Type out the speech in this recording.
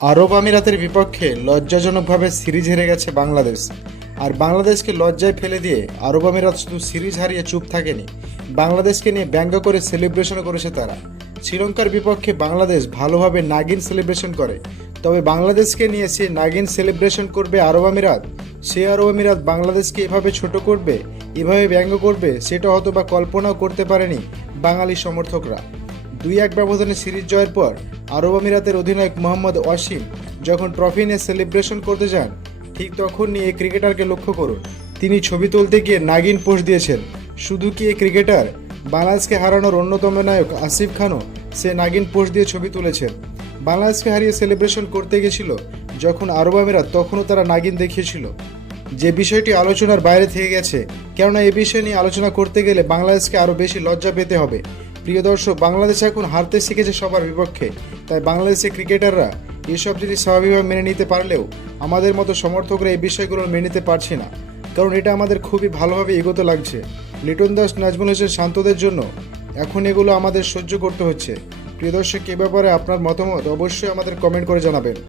আরব আমিরাতের বিপক্ষে লজ্জাজনকভাবে সিরিজ হেরে গেছে বাংলাদেশ। আর বাংলাদেশকে লজ্জায় ফেলে দিয়ে আরব আমিরাত শুধু সিরিজ হারিয়ে চুপ থাকেনি, বাংলাদেশকে নিয়ে ব্যঙ্গ করে সেলিব্রেশনও করেছে তারা। শ্রীলঙ্কার বিপক্ষে বাংলাদেশ ভালোভাবে নাগিন সেলিব্রেশন করে, তবে বাংলাদেশকে নিয়ে সে নাগিন সেলিব্রেশন করবে আরব আমিরাত, সে আরব আমিরাত বাংলাদেশকে এভাবে ছোট করবে, এভাবে ব্যঙ্গ করবে, সেটা হয়তো বা কল্পনাও করতে পারেনি বাঙালি সমর্থকরা। 2-1 ব্যবধানে সিরিজ জয়ের পর আরব আমিরাতের অধিনায়ক মোহাম্মদ ওয়াসিম যখন ট্রফি নিয়ে সেলিব্রেশন করতে যান, ঠিক তখনই এই ক্রিকেটারকে লক্ষ্য করুন, তিনি ছবি তুলতে গিয়ে নাগিন পোস্ট দিয়েছেন। শুধু কি এই ক্রিকেটার, বাংলাদেশকে হারানোর অন্যতম নায়ক আসিফ খানও সে নাগিন পোস্ট দিয়ে ছবি তুলেছেন। বাংলাদেশকে হারিয়ে সেলিব্রেশন করতে গেছিল যখন আরব আমিরাত, তখনও তারা নাগিন দেখিয়েছিল। যে বিষয়টি আলোচনার বাইরে থেকে গেছে, কেননা এই বিষয় নিয়ে আলোচনা করতে গেলে বাংলাদেশকে আরও বেশি লজ্জা পেতে হবে। প্রিয় দর্শক, বাংলাদেশ এখন হারতে শিখেছে সবার বিপক্ষে, তাই বাংলাদেশের ক্রিকেটাররা এসব জিনিস স্বাভাবিকভাবে মেনে নিতে পারলেও আমাদের মতো সমর্থকরা এই বিষয়গুলো মেনে নিতে পারছে না, কারণ এটা আমাদের খুবই ভালোভাবে এগোতে লাগছে। লিটন দাস, নাজমুল হোসেন শান্তদের জন্য এখন এগুলো আমাদের সহ্য করতে হচ্ছে। প্রিয় দর্শক, এ ব্যাপারে আপনার মতামত অবশ্যই আমাদের কমেন্ট করে জানাবেন।